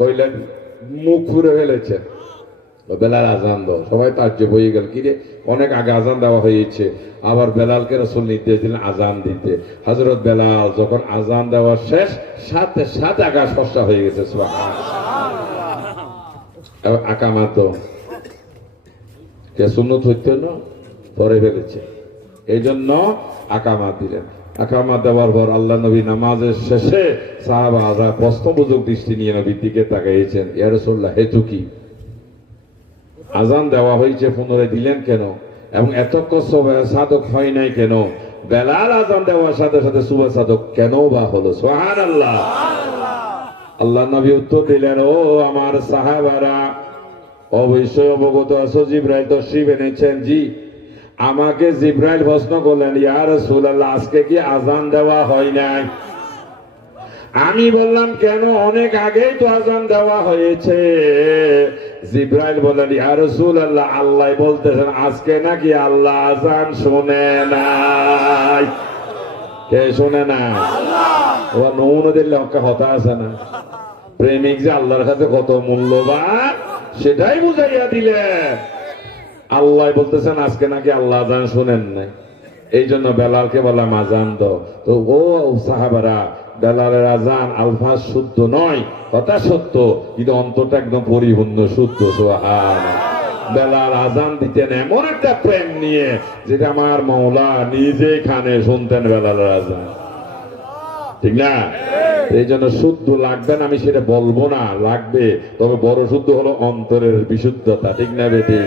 কইলেন মুখ ফুরে ফেলেছেন, বেলাল আজান দাও। সবাই তাজ্জব হয়ে গেল, কি রে অনেক আগে আজান দেওয়া হয়েছে, আবার বেলালকে রাসূল নির্দেশ দিলেন আজান দিতে। হযরত বেলাল যখন আজান দেওয়া শেষ, সাথে সাথে আকাশ ফর্সা হয়ে গেছে, সুবহানাল্লাহ। আকামাত কে সুন্নত হইতো না, পরে ফেলেছে, এই জন্য আকামাত দিলেন। আকামাত দেওয়ার পর আল্লাহ নবী নামাজের শেষে সাহাবারা প্রশ্নবোধক দৃষ্টি নিয়ে নবীর দিকে তাকাইয়েছেন, ইয়া রাসূলুল্লাহ হেতু কি? আজান দেওয়া হয়েছে, পুনরায় দিলেন কেন? এবং এতক্ষণ সুবহ সাদক হয় নাই কেন? বেলাল আজান দেওয়ার সাথে সাথে সুবহ সাদক কেন বা হলো? সুবহানাল্লাহ। আল্লাহ নবী উত্তর দিলেন, ও আমার সাহাবারা, অবশ্যই অবগত আছো জিবরাইল তশরিফ এনেছেন। জি। আমাকে জিবরাইল প্রশ্ন করলেন, ইয়া রাসূলুল্লাহ আজকে কি আজান দেওয়া হয় নাই? আমি বললাম কেন, অনেক আগেই তো আজান দেওয়া হয়েছে। জিবরাইল বললেন, ইয়া রাসূলুল্লাহ আল্লাহ বলতেছেন আজকে নাকি আল্লাহ আজান শুনে নাই। কে শুনে না? আল্লাহ। ও নমুনা দিলে হতা আছে না? প্রেমিক যে আল্লাহর কাছে কত মূল্যবান সেটাই বুঝাইয়া দিলেন। আল্লাহ বলতেছেন আজকে নাকি আল্লাহ আজান শুনেন নাই, এই জন্য বেলালকে বললাম আজান দাও। তো ও সাহাবারা, বেলালের আজান আলফাজ শুদ্ধ নয়, কথা সত্য, কিন্তু অন্তরটা একদম পরিপূর্ণ শুদ্ধ। সুবহানাল্লাহ। বেলাল আজান দিতেন এমন একটা প্রেম নিয়ে, যেটা আমার মওলা নিজে খানে শুনতেন বেলালের আজান, ঠিক না? এই জন্য শুদ্ধ লাগবে না আমি সেটা বলবো না, লাগবে, তবে বড় শুদ্ধ হলো অন্তরের বিশুদ্ধতা, ঠিক না বেটি?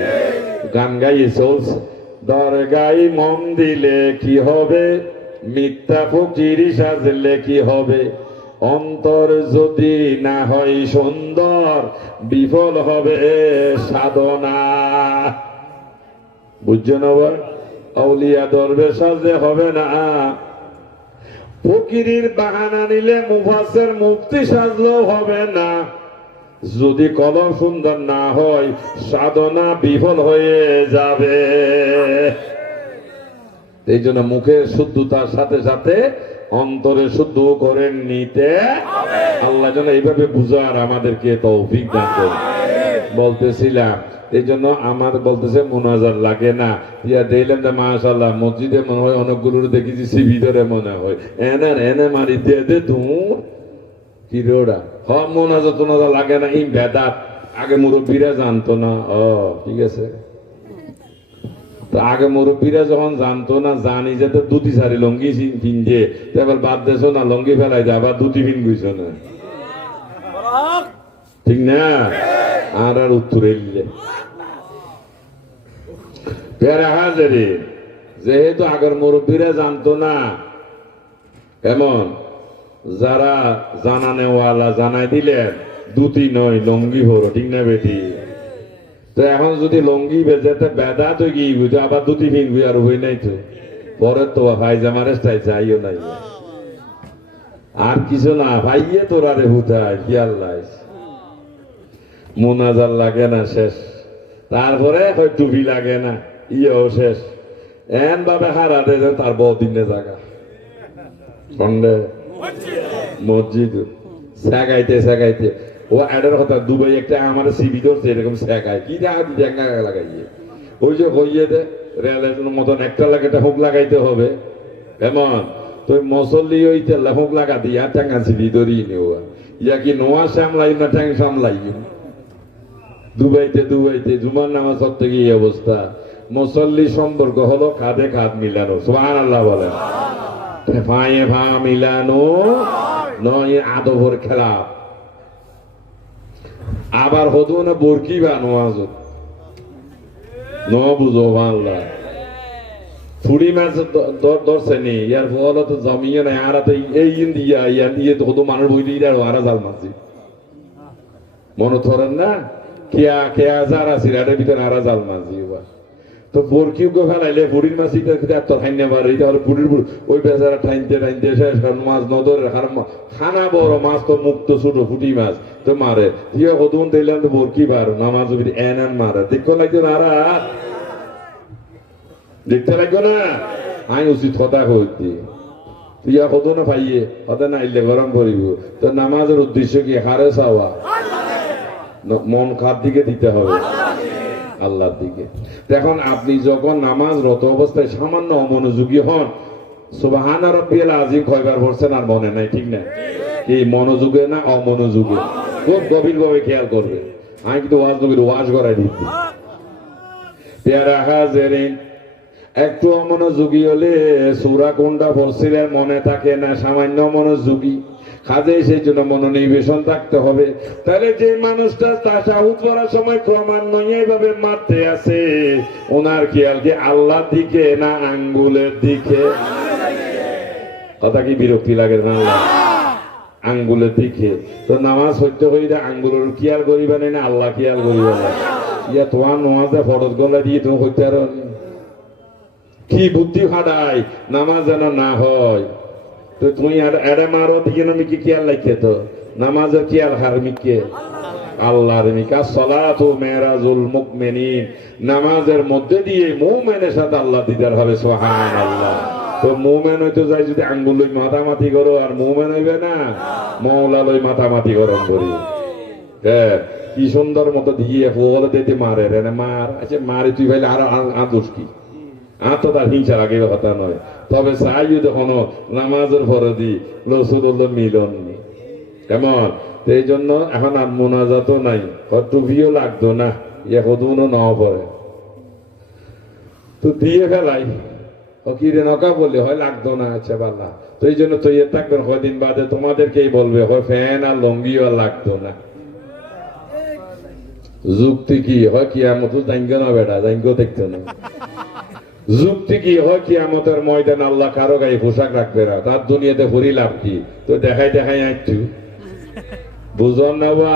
গান গাইয়ে চলছে, দরগাই মন দিলে কি হবে, মিথ্যা ফকিরি সাজলে কি হবে, অন্তর যদি না হয় সুন্দর, বিফল হবে সাধনা। বুঝছো না? আউলিয়া দরবেশ সাজলে হবে না, ফকিরির বাহানা নিলে মুফাসসির মুফতি সাজলেও হবে না। যদি কলম সুন্দর না হয়, সাধনা বিফল হয়ে যাবে। এই জন্য মুখের শুদ্ধতার সাথে সাথে অন্তরে শুদ্ধ করে নিতে আল্লাহ যেন এইভাবে বুঝার আমাদেরকে তৌফিক দান করুন। বলতেছিলাম, এই জন্য আমার বলতেছে মুনাজার লাগে না, ইয়া দিলেন যে মাশাআল্লাহ মসজিদে মনে হয় অনেকগুলোর দেখেছি ভিতরে মনে হয় এনে মারি দিয়ে দে তুমি কি রোডা মুনাজার টুনাজার লাগে না, এই বেদাত আগে মুরব্বীরা জানতো না। ও ঠিক আছে, তো আগে মুরব্বীরা যখন জানতো না, জানি যে তো দুটি সারি লঙ্গি কিনছে, এবার বাদ দেছো না লঙ্গি ফেলাই যা, আবার দুটি পিন গুইছ না, ঠিক না? আর উত্তর এলে পেয়ারা হাজারে, যেহেতু আগের মুরব্বীরা জানতো না, এমন যারা জানানেওয়ালা জানাই দিলেন দুটি নয় লঙ্গি হলো, ঠিক না বেটি? তো এখন যদি লঙ্গি বেজাতে বেদা তো গিয়ে বুঝো, আবার দুটি ফিনবি আর হই নাই তো, পরে তো ভাইজামার স্টাই চাইও নাই, আর কিছু না ভাইয়ে তোরা রে হুতায় কি আল্লাহ মোনাজার লাগে না শেষ, তারপরে টুপি লাগে না ইয়েও শেষ, এন ভাবে হারাতে যান তার বহুদিনে জায়গা সন্ধ্যে মসজিদ শেখাইতে শেখাইতে ও অ্যাডের কথা দুবাই একটা আমার সিবি ধরছে এরকম শেখায় কি দেখা লাগাইয়ে ওই যে হইয়ে দে রেলের মতন একটা লাগে হোক লাগাইতে হবে, এমন তো মসল্লি হইতে হোক লাগা দিয়া ট্যাঙ্গা সিবি ধরিয়ে নেওয়া ইয়া কি নোয়া সামলাই না ট্যাং সামলাই দুবাইতে দুবাইতে জুমার নামাজ সব থেকে এই অবস্থা। মুসল্লি সম্পর্ক হলো কাঁধে কাঁধ মিলানো, সুবহানাল্লাহ বলেন, ফায়ে ফা মিলানো নয় আদবর খেলা। আবার হতো না বরকি বা নোয়াজ ন বুঝো বাংলা ফুড়ি মাছ ধরছে নি ইয়ার ফল তো জমিও নাই, আর তো এই ইন্ডিয়া ইয়ার দিয়ে তো হতো মানুষ বই দিয়ে আর জাল মাছি মনে ধরেন না, কেয়া কেয়া যারা সিরাটের ভিতরে আরা জাল মাছি তো বরকিও গো ফেলাইলে বুড়ির মাছ তো ঠাইনে মারে, তাহলে বুড়ির বুড়ি ওই বেচারা ঠাইনতে ঠাইনতে শেষ মাছ নদরে খানা বড় মাছ তো মুক্ত ছোট ফুটি মাছ তো মারে, ইয়ে কতক্ষণ দিলাম তো বরকি বার নামাজ এন মারে, দেখো লাগতো না আর দেখতে লাগতো না, আমি উচিত কথা হইতে ইয়া কত না পাইয়ে হতে না আইলে গরম করিব। তো নামাজের উদ্দেশ্য কি? হারে চাওয়া, মন কার দিকে দিতে হবে? আল্লাহর দিকে। দেখুন আপনি যখন নামাজ রত অবস্থায় সামান্য অমনোযোগী হন, সুবহান রাব্বিয়াল আযীম কয়বার পড়ছেন আর মনে নাই, ঠিক না? কি মনোযোগে না অমনোযোগে? খুব গভীরভাবে খেয়াল করবে। আমি কিন্তু ওয়াজ নবীর ওয়াজ করাই দিচ্ছি। পেয়ারা হাজেরিন, একটু অমনোযোগী হলে সূরা কোনটা পড়ছিলেন মনে থাকে না, সামান্য মনোযোগী কাজে সেই জন্য মনোনিবেশন থাকতে হবে। তাহলে যে মানুষটা তাশাহুদ পড়ার সময় ক্রমান্বয়ে এইভাবে মারতে আছে, ওনার খেয়াল কি আল্লাহর দিকে না আঙ্গুলের দিকে? কথা কি বিরক্তি লাগে না? আঙ্গুলের দিকে। তো নামাজ হইতে হইতে আঙ্গুলের খেয়াল করিবা না আল্লাহ খেয়াল করিবা না? ইয়া তোমার নামাজে ফরজ গলা দিয়ে তুমি হইতে আর কি বুদ্ধি ফাটাই নামাজ যেন না হয়। তো তুমি এড়ে মারো দিকে নামি কি খেয়াল রাখে? তো নামাজের খেয়াল হারমিকে আল্লাহর মিকা সালাতু মেরাজুল মুমিনিন, নামাজের মধ্যে দিয়ে মুমিনের সাথে আল্লাহ দিদার হবে, সুবহানাল্লাহ। তো মুমিন হইতে যাই যদি আঙ্গুল লই মাথামাতি করো, আর মুমিন হইবে না মওলা লই মাথামাতি গরম করি। হ্যাঁ, কি সুন্দর মতো দিয়ে বলে দিতে মারে রে মার, আচ্ছা মারে তুই ভাইলে আর আদোষ কি? আর তো তার হিংসা লাগে কথা নয়। তবে চাই যখন নামাজের ফরজি রাসূলুল্লাহ মিলন কেমন, এই জন্য এখন আর মোনাজাতও নাই, টুপিও লাগতো না, এখনো নাও পড়ে তো দিয়ে ফেলাই কিরে নকা বললে হয় লাগতো না, আচ্ছা বাল্লা। তো এই জন্য তো ইয়ে থাকবেন কয়দিন বাদে তোমাদেরকেই বলবে হয় ফ্যান আর লঙ্গিও আর লাগতো না। যুক্তি কি হয়? কিয়ামত জাঙ্গ না বেটা, জাঙ্গ দেখতো না। যুক্তি কি হয়? কিয়ামতের ময়দান আল্লাহ কারো গায়ে পোশাক রাখবে না, তার দুনিয়াতে ভরি লাভ কি? তো দেখাই দেখাই আইছু বুঝন না বা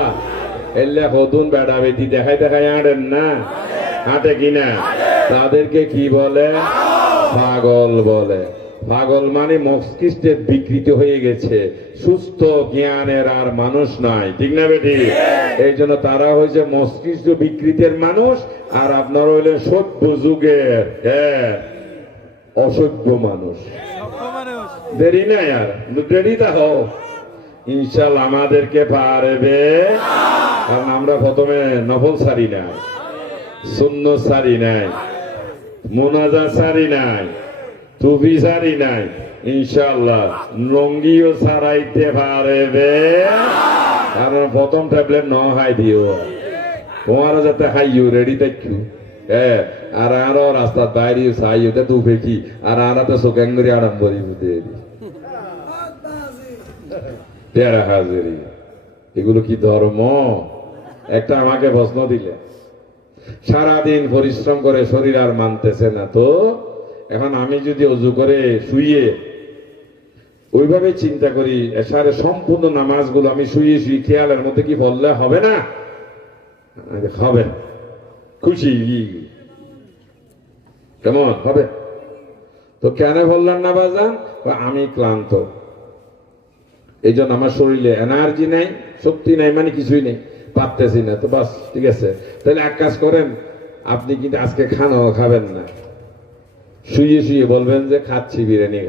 এলে হতুন বেড়া বেটি দেখাই দেখাই আঁটেন না, হাঁটে কিনা? তাদেরকে কি বলে? পাগল বলে। পাগল মানে মস্তিষ্কের বিকৃতি হয়ে গেছে, সুস্থ জ্ঞানের আর মানুষ নাই, ঠিক না বেটি? এই জন্য তারা হয়েছে মস্তিষ্ক বিকৃতির মানুষ, আর আপনার হইলেন সভ্য যুগের অসভ্য মানুষ। দেরি নাই আর, দেরি তা হোক ইনশাল্লাহ আমাদেরকে পারবে। কারণ আমরা প্রথমে নফল সারি নাই, সুন্নত সারি নাই, মোনাজাত সারি নাই, টুপি সারি নাই, ইনশাল্লাহ লঙ্গিও সারাইতে পারবে। কারণ প্রথম ট্যাবলেট ন হাই দিও, তোমারও যাতে হাইও রেডি থাকু হ্যাঁ আর আরো রাস্তার বাইরে চাই ওটা দুপে কি আর তো চোখেন করে আড়ম্বরি তেরা হাজারি এগুলো কি ধর্ম? একটা আমাকে প্রশ্ন দিলে সারাদিন পরিশ্রম করে শরীর আর মানতেছে না, তো এখন আমি যদি অজু করে শুয়ে ওইভাবে চিন্তা করি এসারে সম্পূর্ণ নামাজগুলো আমি শুয়ে শুয়ে খেয়ালের মধ্যে কি বললে হবে না? হবে। খুশি কেমন হবে? তো কেন বললেন না বাজান? আমি ক্লান্ত, এই জন্য আমার শরীরে এনার্জি নাই, শক্তি নাই, মানে কিছুই নেই, পারতেছি না। তো বাস ঠিক আছে, তাহলে এক কাজ করেন, আপনি কিন্তু আজকে খানাও খাবেন না, শুয়ে শুয়ে বলবেন যে খাচ্ছি বিরিয়ানি।